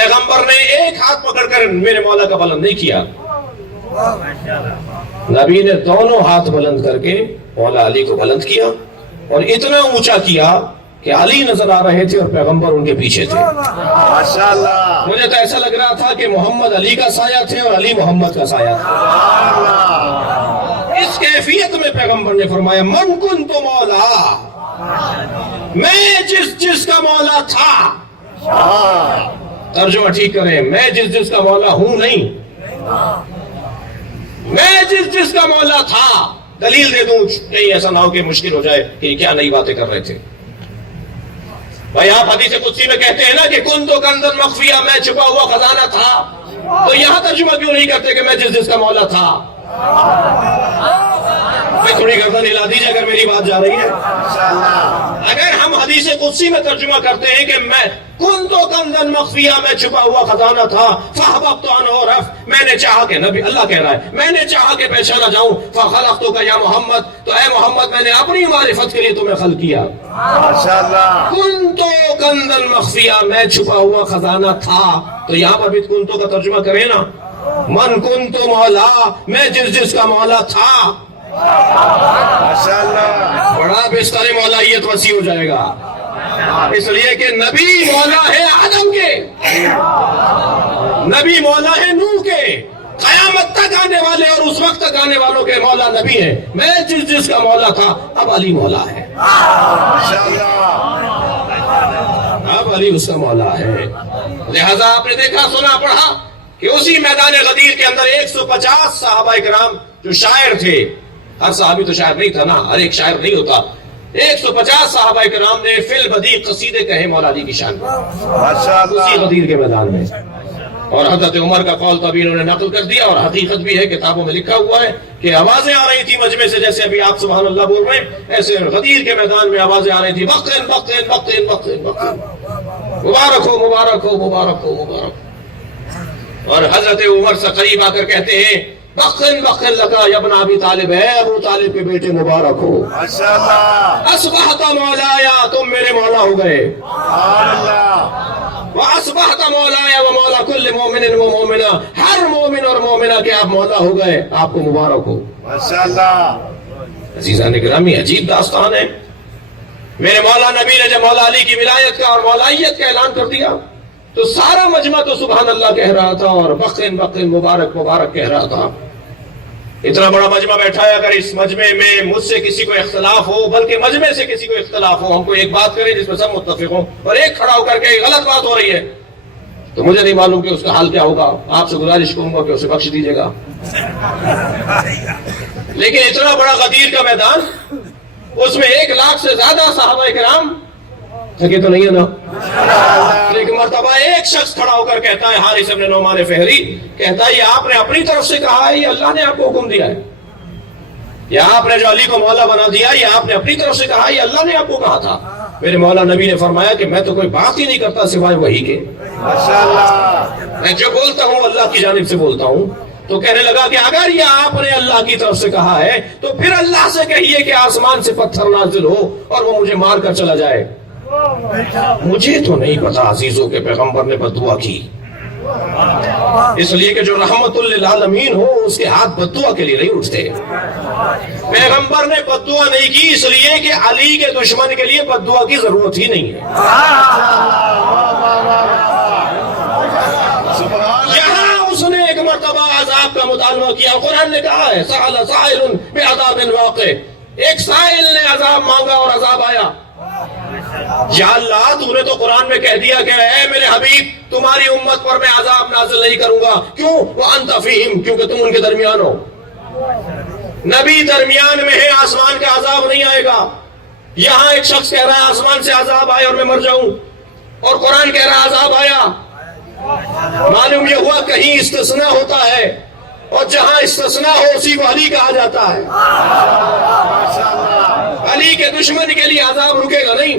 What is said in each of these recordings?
پیغمبر نے ایک ہاتھ پکڑ کر میرے مولا کا بلند نہیں کیا، نبی نے دونوں ہاتھ بلند کر کے مولا علی کو بلند کیا اور اتنا اونچا کیا کہ علی نظر آ رہے تھے اور پیغمبر ان کے پیچھے تھے۔ ماشاءاللہ، مجھے تو ایسا لگ رہا تھا کہ محمد علی کا سایہ تھے اور علی محمد کا سایہ تھا۔ اس کیفیت میں پیغمبر نے فرمایا من کنت مولا، میں جس کا مولا تھا، ترجمہ ٹھیک کریں، میں جس کا مولا ہوں نہیں، میں جس کا مولا تھا۔ دلیل دے دوں کہیں ایسا نہ ہو کہ مشکل ہو جائے کہ کیا نئی باتیں کر رہے تھے۔ بھائی آپ حدیث قدسی میں کہتے ہیں نا کہ کنت کنزا مخفیہ، میں چھپا ہوا خزانہ تھا، تو یہاں ترجمہ کیوں نہیں کرتے کہ میں جس کا مولا تھا؟ میں تھوڑی گردن ہلا دیجیے اگر میری بات جا رہی ہے۔ اگر ہم حدیث قدسی میں ترجمہ کرتے ہیں کہ میں کنت کنزا مخفیہ، میں چھپا ہوا خزانہ تھا، فاحببت ان اعرف، میں نے چاہا کہ نبی اللہ کہہ رہا ہے میں نے چاہا کہ پہچانا جاؤں، فخلقتک یا محمد، تو اے محمد میں نے اپنی معرفت کے لیے تمہیں خلق کیا۔ ماشاءاللہ، کنت کنزا مخفیہ، میں چھپا ہوا خزانہ تھا، تو یہاں پر بھی کنتو کا ترجمہ کریں نا، من کنت مولا، میں جس کا مولا تھا۔ ماشاءاللہ، بڑا بستر مولائیت وسیع ہو جائے گا، اس لیے کہ نبی مولا ہے آدم کے، نبی مولا ہے نوح کے، قیامت تک آنے والے اور اس وقت تک آنے والوں کے مولا نبی ہے۔ میں جس کا مولا تھا اب علی مولا ہے، اب علی اس کا مولا ہے۔ لہذا آپ نے دیکھا سنا پڑھا کہ اسی میدان غدیر کے اندر 150 صحابہ کرام جو شاعر تھے، ہر صحابی تو شاعر نہیں تھا نا، ہر ایک شاعر نہیں ہوتا، 150 صحابہ کرام نے فی البدیع قصیدے کہے مولا علی کی شان اسی غدیر کے میدان میں، اور حضرت عمر کا قول تو ابھی انہوں نے نقل کر دیا، اور حقیقت بھی ہے، کتابوں میں لکھا ہوا ہے کہ آوازیں آ رہی تھی مجمع سے، جیسے ابھی آپ سبحان اللہ بول رہے ہیں، ایسے غدیر کے میدان میں آوازیں آ رہی تھی بقین بقین بقین بقین بقین، مبارک ہو مبارک ہو مبارک ہو مبارک ہو۔ اور حضرت عمر سے قریب آ کر کہتے ہیں بقین بقین لکا یا ابن ابی طالب، ہے ابو طالب کے بیٹے مبارک ہو، اصبحت مولایا، تم میرے مولا ہو گئے، وَأَصْبَحْتَ مَوْلَايَ وَمَوْلَا كُلِّ مُؤْمِنٍ وَمُؤْمِنَةٍ، ہر مومن اور مومنہ کے آپ مولا ہو گئے، آپ کو مبارک ہو۔ ماشاءاللہ، عزیزان گرامی، عجیب داستان ہے۔ میرے مولا نبی نے جب مولا علی کی ولایت کا اور مولائیت کا اعلان کر دیا تو سارا مجمع تو سبحان اللہ کہہ رہا تھا اور بقین بقین مبارک مبارک کہہ رہا تھا۔ اتنا بڑا مجمع بیٹھا ہے، اگر اس مجمع میں مجھ سے کسی کو اختلاف ہو، بلکہ مجمع سے کسی کو اختلاف ہو، ہم کو ایک بات کریں جس میں سب متفق ہوں، اور ایک کھڑا ہو کر کے غلط بات ہو رہی ہے، تو مجھے نہیں معلوم کہ اس کا حال کیا ہوگا۔ آپ سے گزارش کروں گا کہ اسے بخش دیجیے گا۔ لیکن اتنا بڑا غدیر کا میدان، اس میں 1 لاکھ سے زیادہ صحابہ کرام تھکے تو نہیں ہے نا؟ لیکن مرتبہ ایک شخص کھڑا ہو کر کہتا ہے، حارث بن نعمان فہری کہتا ہے، یہ آپ نے اپنی طرف سے کہا ہے، یہ اللہ نے آپ کو حکم دیا ہے، یہ آپ نے جو علی کو مولا بنا دیا، یہ آپ نے اپنی طرف سے کہا ہے، یہ اللہ نے آپ کو کہا تھا۔ میرے مولا نبی نے فرمایا کہ میں تو کوئی بات ہی نہیں کرتا سوائے وحی کے، میں جو بولتا ہوں اللہ کی جانب سے بولتا ہوں۔ تو کہنے لگا کہ اگر یہ آپ نے اللہ کی طرف سے کہا ہے تو پھر اللہ سے کہیے کہ آسمان سے پتھر نازل ہو اور وہ مجھے مار کر چلا جائے۔ مجھے تو نہیں پتا عزیزوں کے پیغمبر نے بد دعا کی، اس لیے کہ جو رحمت للعالمین ہو اس کے ہاتھ بد دعا کے لیے نہیں اٹھتے۔ پیغمبر نے بد دعا نہیں کی اس لیے کہ علی کے دشمن کے لیے بد دعا کی ضرورت ہی نہیں ہے۔ یہاں اس نے ایک مرتبہ عذاب کا مطالبہ کیا، قرآن نے کہا ہے سأل سائل بعذاب واقع، ایک سائل نے عذاب مانگا اور عذاب آیا۔ یا اللہ تو نے تو قرآن میں کہہ دیا کہ اے میرے حبیب تمہاری امت پر میں عذاب نازل نہیں کروں گا، کیوں؟ وَأَنْتَ فِيهِمْ، کیونکہ تم ان کے درمیان ہو۔ نبی درمیان میں ہے، آسمان کا عذاب نہیں آئے گا۔ یہاں ایک شخص کہہ رہا ہے آسمان سے عذاب آئے اور میں مر جاؤں، اور قرآن کہہ رہا ہے عذاب آیا۔ معلوم یہ ہوا کہیں استثناء ہوتا ہے، اور جہاں استثناء ہو اسی کو علی کہا جاتا ہے۔ علی کے دشمن کے لیے عذاب رکے گا نہیں۔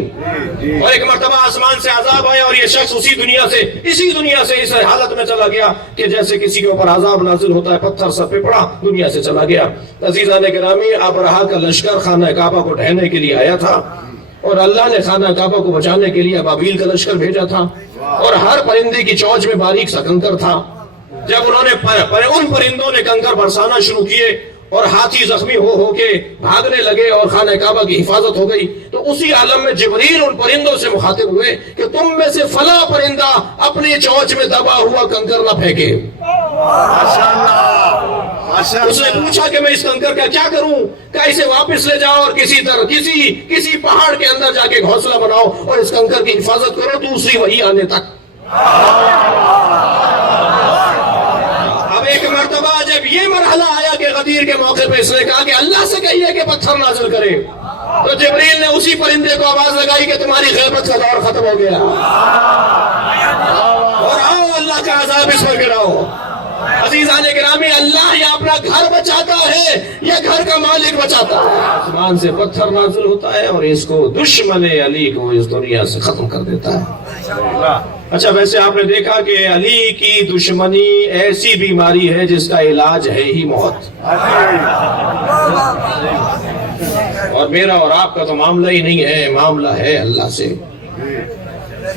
اور ایک مرتبہ آسمان سے عذاب آیا اور یہ شخص اسی دنیا سے اس حالت میں چلا گیا کہ جیسے کسی کے اوپر عذاب نازل ہوتا ہے، پتھر سر پہ پڑا، دنیا سے چلا گیا۔ عزیزان گرامی، ابرہہ کا لشکر خانہ کعبہ کو ڈھہنے کے لیے آیا تھا، اور اللہ نے خانہ کعبہ کو بچانے کے لیے ابابیل کا لشکر بھیجا تھا، اور ہر پرندے کی چونچ میں باریک سا کنکر تھا۔ جب انہوں نے ان پرندوں نے کنکر برسانا شروع کیے اور ہاتھی زخمی ہو کے بھاگنے لگے اور خانہ کعبہ کی حفاظت ہو گئی، تو اسی عالم میں جبریل ان پرندوں سے مخاطب ہوئے کہ تم میں سے فلاں پرندہ اپنی چونچ میں دبا ہوا کنکر نہ پھینکے۔ اس نے پوچھا کہ میں اس کنکر کا کیا کروں؟ کہ اسے واپس لے جاؤ اور کسی پہاڑ کے اندر جا کے گھونسلہ بناؤ اور اس کنکر کی حفاظت کرو دوسری وحی آنے تک۔ اب ایک مرتبہ جب یہ مرحلہ آیا کہ غدیر کے موقع پہ اس نے کہا کہ اللہ سے کہیے کہ پتھر نازل کرے، تو جبریل نے اسی پرندے کو آواز لگائی کہ تمہاری غیبت کا دور ختم ہو گیا اور آؤ اللہ کا عذاب اس پر گراؤ۔ عزیزان گرامی، اللہ یا اپنا گھر بچاتا ہے یا گھر کا مالک بچاتا ہے؟ آسمان سے پتھر نازل ہوتا ہے اور اس کو دشمن علی کو اس دنیا سے ختم کر دیتا ہے۔ اچھا، ویسے آپ نے دیکھا کہ علی کی دشمنی ایسی بیماری ہے جس کا علاج ہے ہی موت، اور میرا اور آپ کا تو معاملہ ہی نہیں ہے، معاملہ ہے اللہ سے،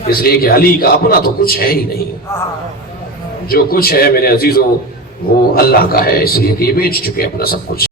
اس لیے کہ علی کا اپنا تو کچھ ہے ہی نہیں، جو کچھ ہے میرے عزیزوں وہ اللہ کا ہے، اس لیے کہ یہ بیچ چکے اپنا سب کچھ۔